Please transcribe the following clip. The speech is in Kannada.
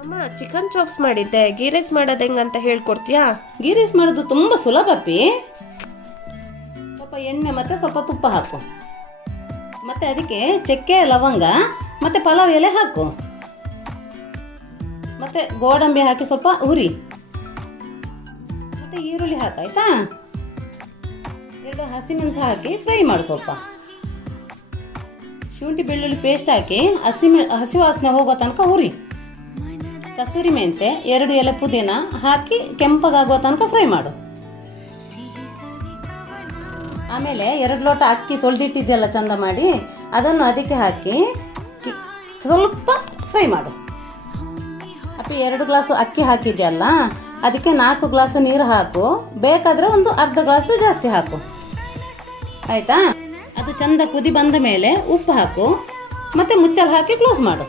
ಅಮ್ಮ, ಚಿಕನ್ ಚಾಪ್ಸ್ ಮಾಡಿದ್ದೆ. ಗೀ ರೈಸ್ ಮಾಡೋದು ಹೆಂಗಂತ ಹೇಳ್ಕೊಡ್ತೀಯಾ? ಗೀ ರೈಸ್ ಮಾಡೋದು ತುಂಬ ಸುಲಭ ಅಪ್ಪಿ. ಸ್ವಲ್ಪ ಎಣ್ಣೆ ಮತ್ತು ಸ್ವಲ್ಪ ತುಪ್ಪ ಹಾಕು. ಮತ್ತು ಅದಕ್ಕೆ ಚಕ್ಕೆ, ಲವಂಗ ಮತ್ತು ಪಲಾವ್ ಎಲೆ ಹಾಕು. ಮತ್ತು ಗೋಡಂಬಿ ಹಾಕಿ ಸ್ವಲ್ಪ ಹುರಿ. ಮತ್ತು ಈರುಳ್ಳಿ ಹಾಕಾಯ್ತಾ? 2 ಹಸಿಮೆಣಸು ಹಾಕಿ ಫ್ರೈ ಮಾಡು. ಸ್ವಲ್ಪ ಶುಂಠಿ ಬೆಳ್ಳುಳ್ಳಿ ಪೇಸ್ಟ್ ಹಾಕಿ ಹಸಿ ವಾಸನೆ ಹೋಗೋ ತನಕ ಹುರಿ. ಕಸೂರಿ ಮೆಂತೆ 2 ಎಲೆ ಪುದೀನ ಹಾಕಿ ಕೆಂಪಗಾಗುವ ತನಕ ಫ್ರೈ ಮಾಡು. ಆಮೇಲೆ 2 ಲೋಟ ಅಕ್ಕಿ ತೊಳೆದಿಟ್ಟಿದ್ದೆಲ್ಲ ಚಂದ ಮಾಡಿ ಅದನ್ನು ಅದಕ್ಕೆ ಹಾಕಿ ಸ್ವಲ್ಪ ಫ್ರೈ ಮಾಡು. ಅಥವಾ 2 ಗ್ಲಾಸು ಅಕ್ಕಿ ಹಾಕಿದ್ಯಲ್ಲ, ಅದಕ್ಕೆ 4 ಗ್ಲಾಸು ನೀರು ಹಾಕು. ಬೇಕಾದರೆ ಒಂದು ಅರ್ಧ ಗ್ಲಾಸು ಜಾಸ್ತಿ ಹಾಕು, ಆಯಿತಾ? ಅದು ಚಂದ ಕುದಿ ಬಂದ ಮೇಲೆ ಉಪ್ಪು ಹಾಕು, ಮತ್ತು ಮುಚ್ಚಲು ಹಾಕಿ ಕ್ಲೋಸ್ ಮಾಡು.